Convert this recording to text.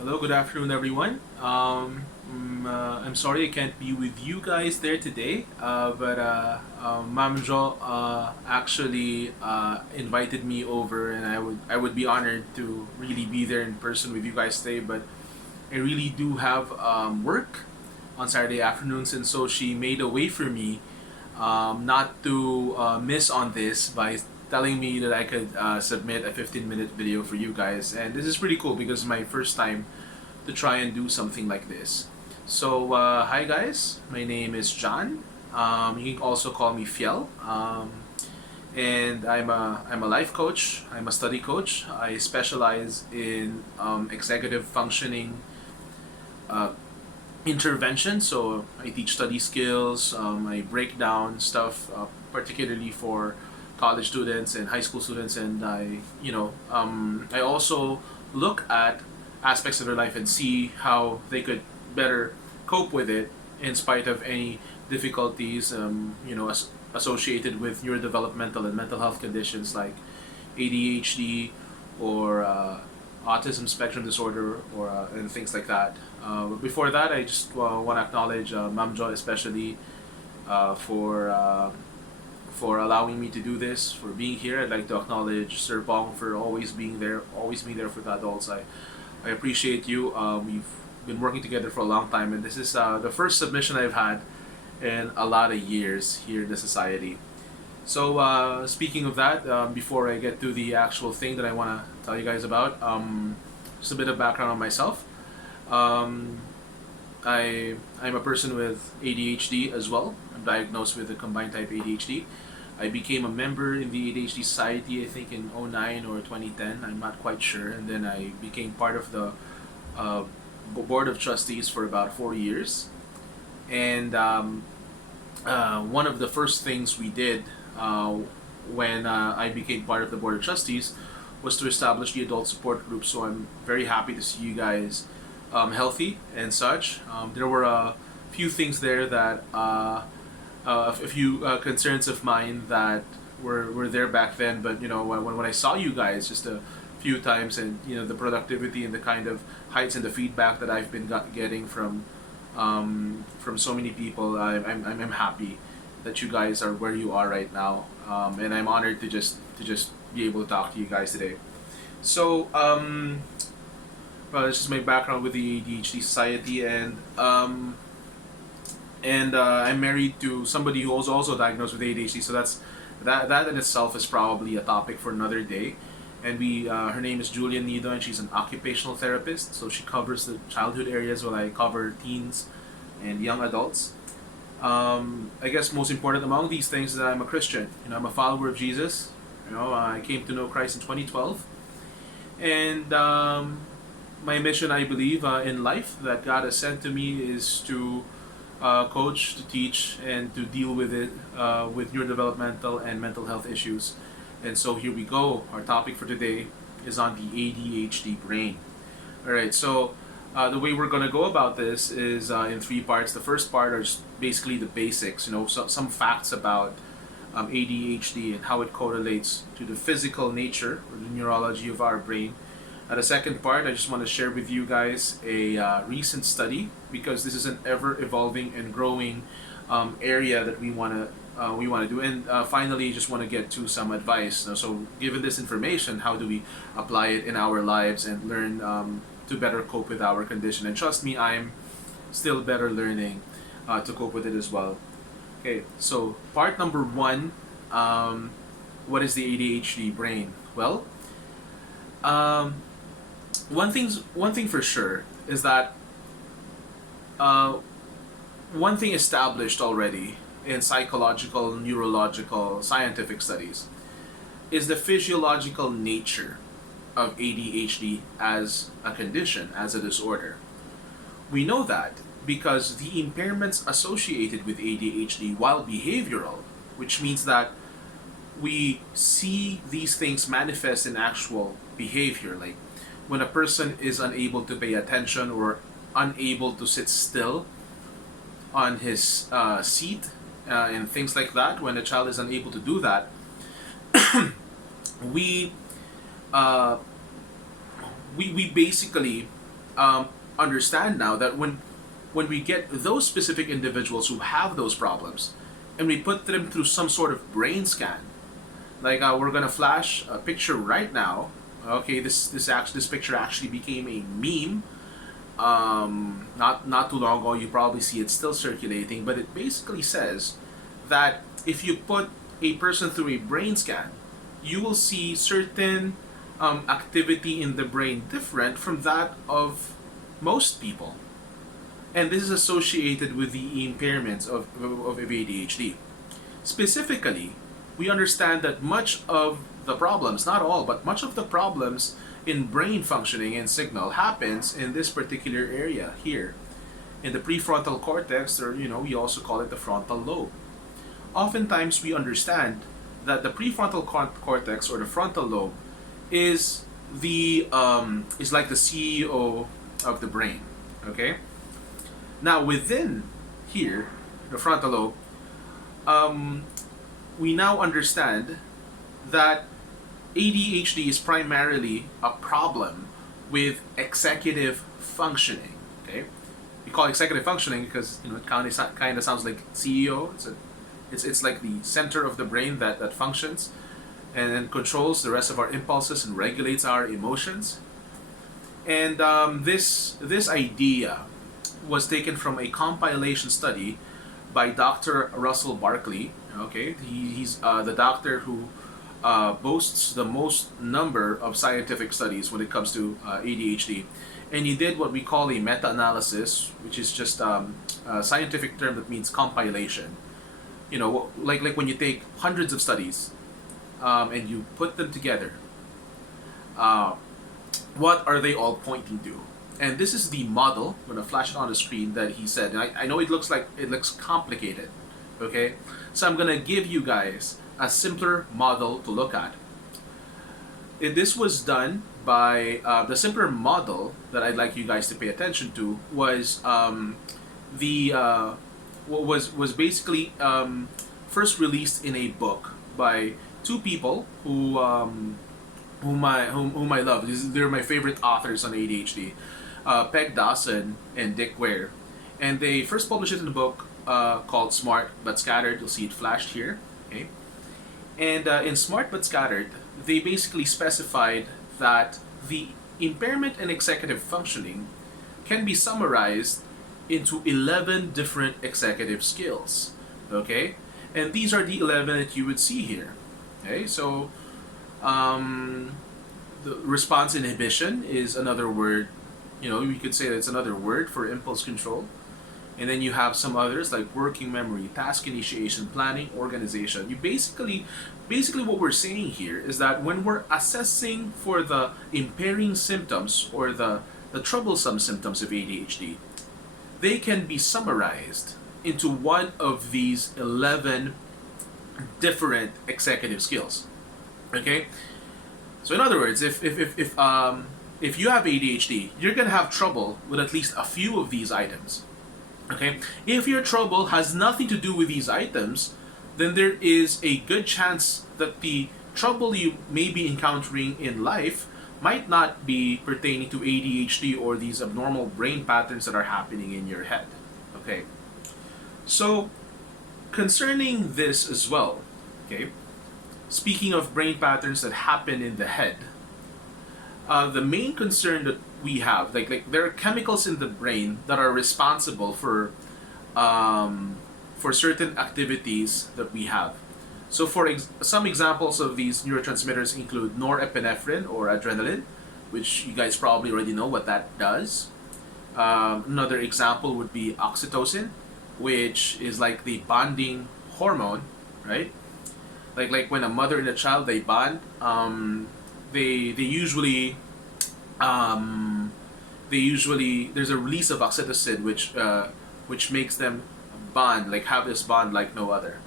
Hello, good afternoon, everyone. I'm sorry I can't be with you guys there today, but Ma'am Jo actually invited me over, and I would be honored to really be there in person with you guys today. But I really do have work on Saturday afternoons, and so she made a way for me not to miss on this by telling me that I could submit a 15-minute video for you guys. And this is pretty cool because it's my first time to try and do something like this. So, hi guys, my name is John. You can also call me Fiel. And I'm a life coach. I'm a study coach. I specialize in executive functioning uh, intervention. So I teach study skills. I break down stuff, particularly for college students and high school students, and I also look at aspects of their life and see how they could better cope with it in spite of any difficulties, associated with neurodevelopmental and mental health conditions like ADHD or autism spectrum disorder or and things like that. But before that, I just want to acknowledge Ma'am Jo especially uh, for uh, for allowing me to do this, for being here. I'd like to acknowledge Sir Pong for always being there for the adults. I appreciate you. We've been working together for a long time, and this is the first submission I've had in a lot of years here in the society. So, speaking of that, before I get to the actual thing that I want to tell you guys about, just a bit of background on myself. Um, I'm a person with ADHD as well. I'm diagnosed with a combined type ADHD. I became a member in the ADHD Society, I think in '09 or 2010. I'm not quite sure. And then I became part of the uh, board of trustees for about 4 years. And one of the first things we did uh, when I became part of the board of trustees was to establish the adult support group. So I'm very happy to see you guys healthy and such. There were a few things there that a few concerns of mine that were there back then. But when I saw you guys just a few times, and the productivity and the kind of heights and the feedback that I've been getting from so many people, I'm happy that you guys are where you are right now, and I'm honored to just be able to talk to you guys today. So, well, this is my background with the ADHD Society, and I'm married to somebody who was also diagnosed with ADHD. So that in itself is probably a topic for another day. And her name is Julian Nido, and she's an occupational therapist. So she covers the childhood areas while I cover teens and young adults. I guess most important among these things is that I'm a Christian. I'm a follower of Jesus. I came to know Christ in 2012, and my mission, I believe, in life that God has sent to me is to coach, to teach, and to deal with it with neurodevelopmental and mental health issues. And so here we go. Our topic for today is on the ADHD brain. All right. So the way we're gonna go about this is in three parts. The first part are just basically the basics. Some facts about ADHD and how it correlates to the physical nature or the neurology of our brain. The second part, I just want to share with you guys a recent study, because this is an ever evolving and growing area that we want to do. And finally, just want to get to some advice. So, given this information, how do we apply it in our lives and learn to better cope with our condition? And trust me, I'm still better learning to cope with it as well. Okay, so part number one, what is the ADHD brain? Well, um, one thing for sure is that uh, one thing established already in psychological, neurological, scientific studies is the physiological nature of ADHD as a condition, as a disorder. We know that because the impairments associated with ADHD, while behavioral, which means that we see these things manifest in actual behavior, like when a person is unable to pay attention or unable to sit still on his seat, and things like that. When a child is unable to do that, we uh, we basically understand now that when we get those specific individuals who have those problems, and we put them through some sort of brain scan, like we're gonna flash a picture right now. Okay, this picture actually became a meme. Not too long ago. You probably see it still circulating, but it basically says that if you put a person through a brain scan, you will see certain activity in the brain different from that of most people. And this is associated with the impairments of ADHD. Specifically, we understand that much of the problems, not all, but much of the problems in brain functioning and signal happens in this particular area here, in the prefrontal cortex, or we also call it the frontal lobe. Oftentimes, we understand that the prefrontal cortex or the frontal lobe is is like the CEO of the brain. Okay. Now within here, the frontal lobe, we now understand that ADHD is primarily a problem with executive functioning. Okay, we call it executive functioning because it kind of sounds like CEO. It's like the center of the brain that functions and then controls the rest of our impulses and regulates our emotions. And this idea was taken from a compilation study by Dr. Russell Barkley. Okay, he's the doctor who boasts the most number of scientific studies when it comes to ADHD, and he did what we call a meta-analysis, which is just a scientific term that means compilation. Like when you take hundreds of studies and you put them together, what are they all pointing to? And this is the model. I'm gonna flash it on the screen that he said. And I know it looks complicated, okay? So I'm gonna give you guys a simpler model to look at. This was done by the simpler model that I'd like you guys to pay attention to was was basically first released in a book by two people whom I love. They're my favorite authors on ADHD. Dawson and Guare, and they first published it in a book called Smart But Scattered. You'll see it flashed here. Okay, and in Smart But Scattered, they basically specified that the impairment in executive functioning can be summarized into 11 different executive skills. Okay, and these are the 11 that you would see here. Okay, so the response inhibition is another word. We could say that it's another word for impulse control. And then you have some others like working memory, task initiation, planning, organization. You basically what we're saying here is that when we're assessing for the impairing symptoms or the troublesome symptoms of ADHD, they can be summarized into one of these 11 different executive skills. Okay? So in other words, if you have ADHD, you're gonna have trouble with at least a few of these items. Okay? If your trouble has nothing to do with these items, then there is a good chance that the trouble you may be encountering in life might not be pertaining to ADHD or these abnormal brain patterns that are happening in your head. Okay? So, concerning this as well, okay, speaking of brain patterns that happen in the head, the main concern that we have, like there are chemicals in the brain that are responsible for certain activities that we have. So some examples of these neurotransmitters include norepinephrine or adrenaline, which you guys probably already know what that does. Another example would be oxytocin, which is like the bonding hormone, right? Like when a mother and a child, they bond, they usually there's a release of oxytocin which makes them bond, like have this bond like no other.